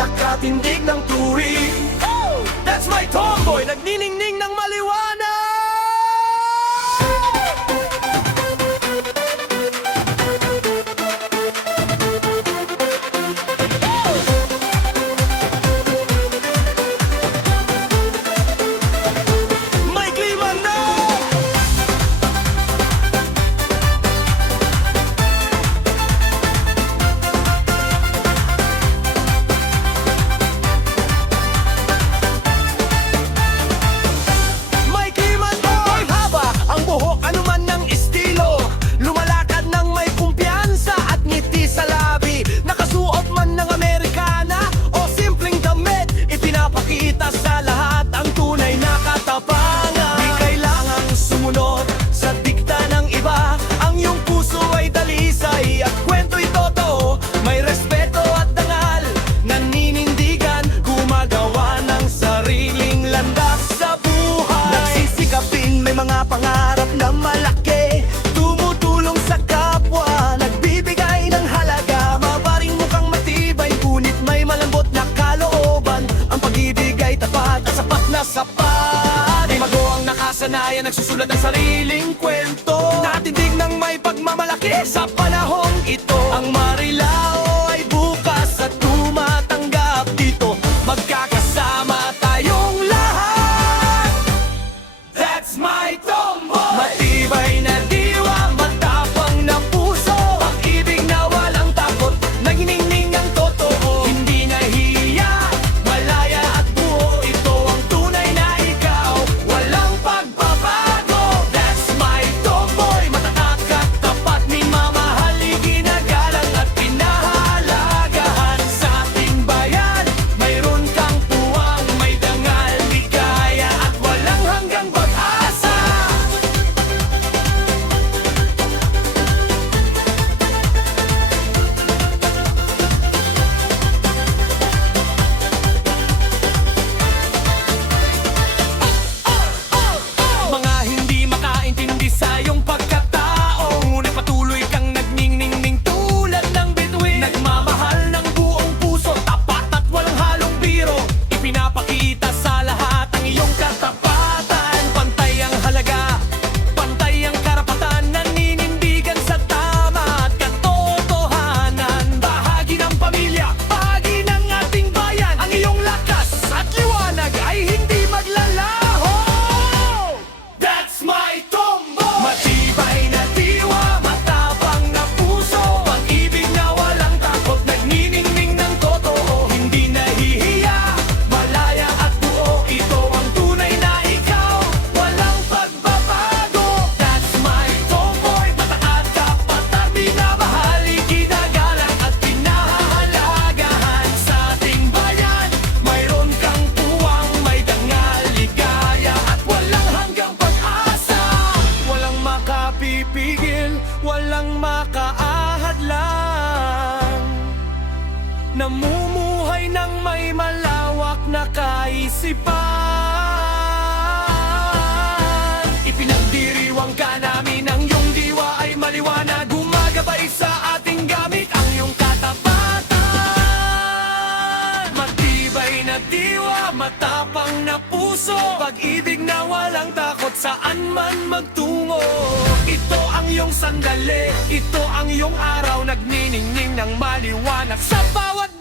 nakatindig ng tuwing. That's my tomboy, nagniningning ng maliwanag. May klima na! May klima to! May haba ang buhok, anuman ng estilo. Lumalakad ng may kumpiyansa at ngiti sa labi. Nakasuot man ng Amerikana o simpleng damit, ipinapakita sa lahat ang tunay na katapangan. Di kailangang sumunod sa dikta ng iba. Ang iyong puso ay dalisay at kwento'y totoo. May respeto at dangal, naninindigan, gumagawa ng sariling landas sa buhay. Nagsisikapin, may mga pangarap na malaki, tumutulong sa kapwa, nagbibigay ng halaga. Mabaring mukhang matibay, ngunit may malambot na kalooban. Ang pag-ibig ay tapat at sapat na sapat. Di mago ang nakasanayan, nagsusulat ng sariling kwento. Natindig ng may pagmamalaki sa panahong ito. Ang Marilao ay bukas at tumatanggap dito. Magkakasama tayong lahat. That's my tomboy. Matibay na diwa, matapang na puso, pag-ibig na walang takot, nagniningning ang totoo. Hindi nahihiya, malaya at buo, ito ang tunay na ikaw, walang pagbabago. That's my tomboy, matatak at tapat, minamahal, ginagalang at pinahalagahan. Sa ating bayan, mayroon kang puwang, may dangal, ligaya at walang hanggang pag-asa. Mga hindi makaintindi sa iyong pagkatao, ngunit patuloy kang nagniningning tulad ng bituin. Nagmamahal ng buong puso, tapat at walang halong biro. Ipinapakita sa lahat ang iyong katapatan. Pantay ang halaga, pantay ang karapatan, naninindigan sa tama at katotohanan. Bahagi ng pamilya, bahagi ng ating bayan. Ang iyong lakas at liwanag ay hindi maglalaho. That's my tomboy. Matibay na diwa, matapang na puso, pag-ibig na walang takot, nagniningning ng totoo. Hindi nahihiya, malaya at buo, ito ang tunay na ikaw, walang pagbabago. That's my tomboy. Matakat, tapat at minamahal, ginagalang at pinahalagahan. Sa ating bayan, mayroon kang puwang, may dangal, ligaya at walang hanggang pag-asa. Walang makapipigil, walang makaahadlang. Namumuhay ng may malawak na kaisipan. Ipinagdiriwang ka namin, ang iyong diwa ay maliwanag, gumagabay sa ating gamit ang iyong katapatan. Matibay na diwa, matapang na puso, pag-ibig na walang takot, saan man magtungo. Ito ang iyong sandali, ito ang iyong araw, nagniningning ng maliwanag sa bawat